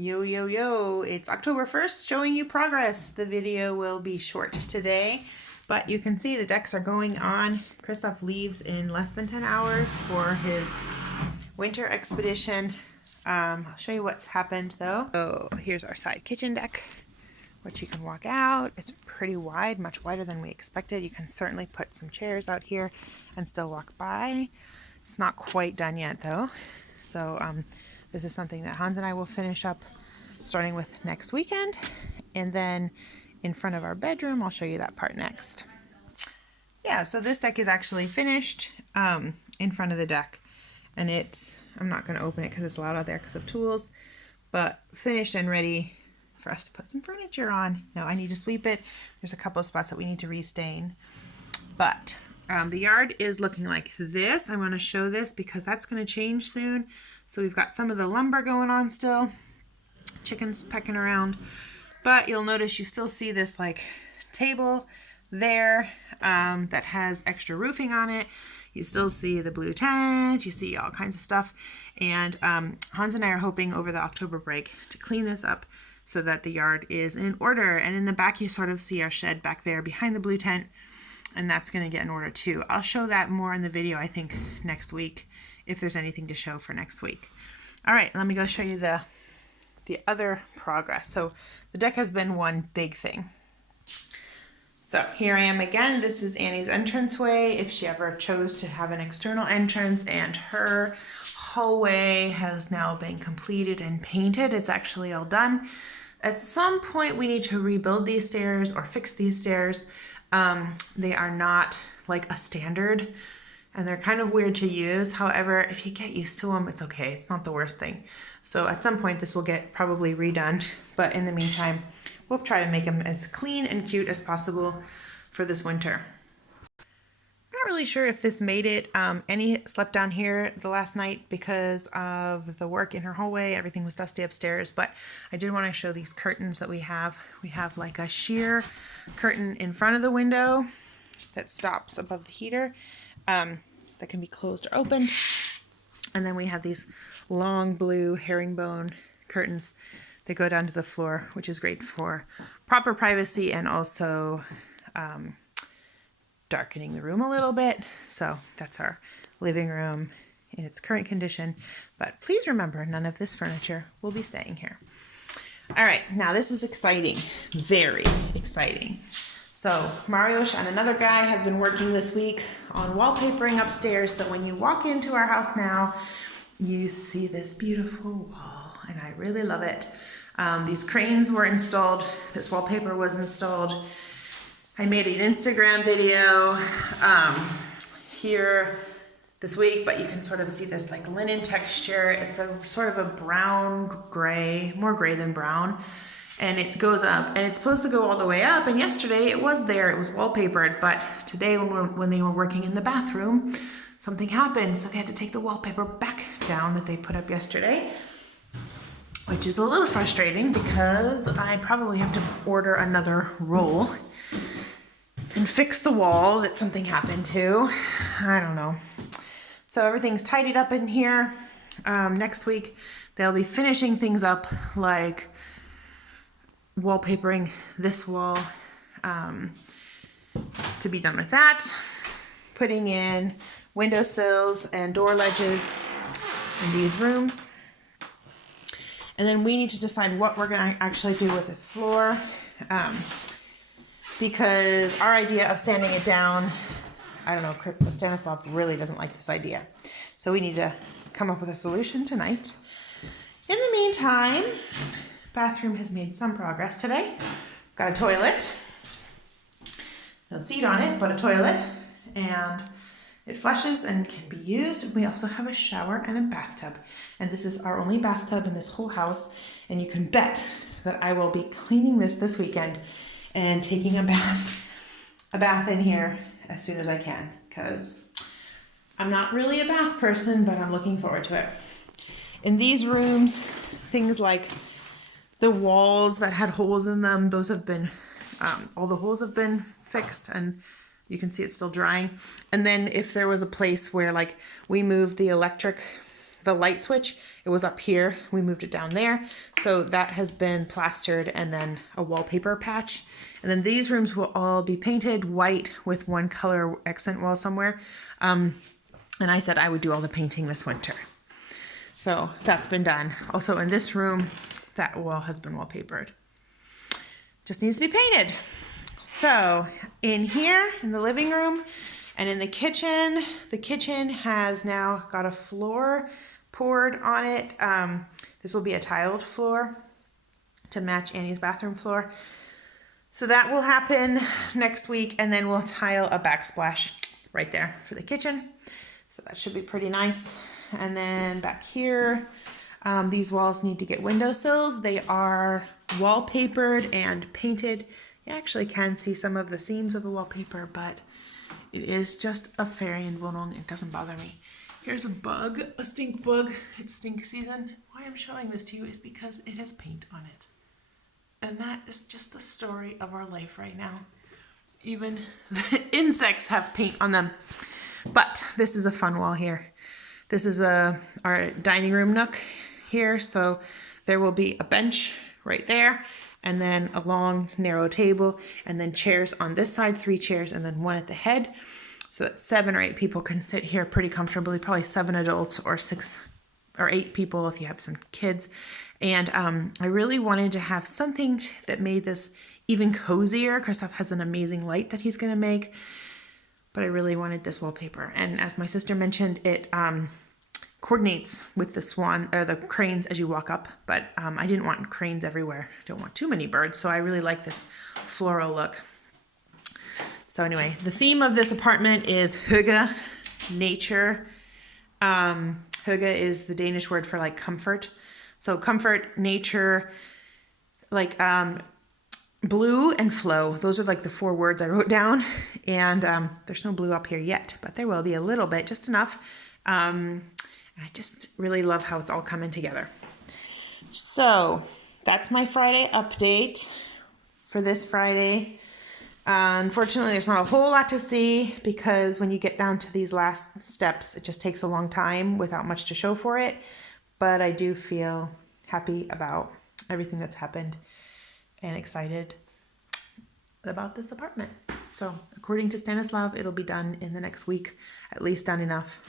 Yo, yo, yo, it's October 1st, showing you progress. The video will be short today, but you can see the decks are going on. Christoph leaves in less than 10 hours for his winter expedition. I'll show you what's happened though. So here's our side kitchen deck, which you can walk out. It's pretty wide, much wider than we expected. You can certainly put some chairs out here and still walk by. It's not quite done yet though. So this is something that Hans and I will finish up starting with next weekend. And then in front of our bedroom, I'll show you that part next. Yeah, so this deck is actually finished in front of the deck. And I'm not going to open it because it's loud out there because of tools, but finished and ready for us to put some furniture on. Now I need to sweep it. There's a couple of spots that we need to restain. But the yard is looking like this. I want to show this because that's going to change soon. So we've got some of the lumber going on still. Chickens pecking around. But you'll notice you still see this like table there that has extra roofing on it. You still see the blue tent. You see all kinds of stuff. And Hans and I are hoping over the October break to clean this up so that the yard is in order. And in the back you sort of see our shed back there behind the blue tent. And that's going to get in order too. I'll show that more in the video, I think, next week, if there's anything to show for next week. All right, let me go show you the other progress. So the deck has been one big thing. So here I am again. This is Annie's entranceway, if she ever chose to have an external entrance, and her hallway has now been completed and painted. It's actually all done. At some point we need to rebuild these stairs or fix these stairs. They are not like a standard and they're kind of weird to use. However, if you get used to them, it's okay. It's not the worst thing. So at some point this will get probably redone, but in the meantime, we'll try to make them as clean and cute as possible for this winter. Not really sure if this made it. Annie slept down here the last night because of the work in her hallway. Everything was dusty upstairs, but I did want to show these curtains that we have. We have like a sheer curtain in front of the window that stops above the heater that can be closed or opened. And then we have these long blue herringbone curtains that go down to the floor, which is great for proper privacy and also darkening the room a little bit. So that's our living room in its current condition. But please remember, none of this furniture will be staying here. All right, now this is exciting, very exciting. So Mariusz and another guy have been working this week on wallpapering upstairs. So when you walk into our house now, you see this beautiful wall, and I really love it. These cranes were installed. This wallpaper was installed. I made an Instagram video here this week, but you can sort of see this like linen texture. It's a sort of a brown gray, more gray than brown. And it goes up, and it's supposed to go all the way up. And yesterday it was there, it was wallpapered, but today when they were working in the bathroom, something happened. So they had to take the wallpaper back down that they put up yesterday, which is a little frustrating because I probably have to order another roll and fix the wall that something happened to. I don't know. So everything's tidied up in here. Next week, they'll be finishing things up like wallpapering this wall to be done with that. Putting in windowsills and door ledges in these rooms. And then we need to decide what we're going to actually do with this floor. Because our idea of sanding it down, I don't know, Stanislav really doesn't like this idea. So we need to come up with a solution tonight. In the meantime, bathroom has made some progress today. Got a toilet. No seat on it, but a toilet. And it flushes and can be used. We also have a shower and a bathtub. And this is our only bathtub in this whole house. And you can bet that I will be cleaning this weekend and taking a bath in here as soon as I can, because I'm not really a bath person, but I'm looking forward to it. In these rooms, things like the walls that had holes in them, those have been, all the holes have been fixed, and you can see it's still drying. And then if there was a place where like we moved the electric the light switch, it was up here. We moved it down there. So that has been plastered, and then a wallpaper patch. And then these rooms will all be painted white with one color accent wall somewhere. And I said I would do all the painting this winter. So that's been done. Also in this room, that wall has been wallpapered. Just needs to be painted. So in here, in the living room, and in the kitchen has now got a floor poured on it. This will be a tiled floor to match Annie's bathroom floor. So that will happen next week, and then we'll tile a backsplash right there for the kitchen. So that should be pretty nice. And then back here, these walls need to get windowsills. They are wallpapered and painted. You actually can see some of the seams of the wallpaper, but it is just a fairy and Wohnung. It doesn't bother me. Here's a bug, a stink bug. It's stink season. Why I'm showing this to you is because it has paint on it. And that is just the story of our life right now. Even the insects have paint on them. But this is a fun wall here. This is our dining room nook here. So there will be a bench right there, and then a long narrow table, and then chairs on this side, 3 chairs, and then one at the head, so that 7 or 8 people can sit here pretty comfortably, probably 7 adults or 6 or 8 people if you have some kids. And I really wanted to have something that made this even cozier. Christoph has an amazing light that he's going to make, but I really wanted this wallpaper. And as my sister mentioned, it coordinates with the swan or the cranes as you walk up, but I didn't want cranes everywhere. I don't want too many birds, so I really like this floral look. So anyway, the theme of this apartment is hygge, nature. Hygge is the Danish word for like comfort. So comfort, nature, like blue and flow. Those are like the 4 words I wrote down. And there's no blue up here yet, but there will be a little bit, just enough. I just really love how it's all coming together. So that's my Friday update for this Friday. Unfortunately, there's not a whole lot to see because when you get down to these last steps, it just takes a long time without much to show for it. But I do feel happy about everything that's happened and excited about this apartment. So according to Stanislav, it'll be done in the next week, at least done enough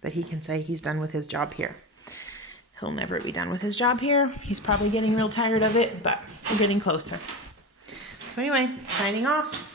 that he can say he's done with his job here. He'll never be done with his job here. He's probably getting real tired of it, but we're getting closer. So anyway, signing off.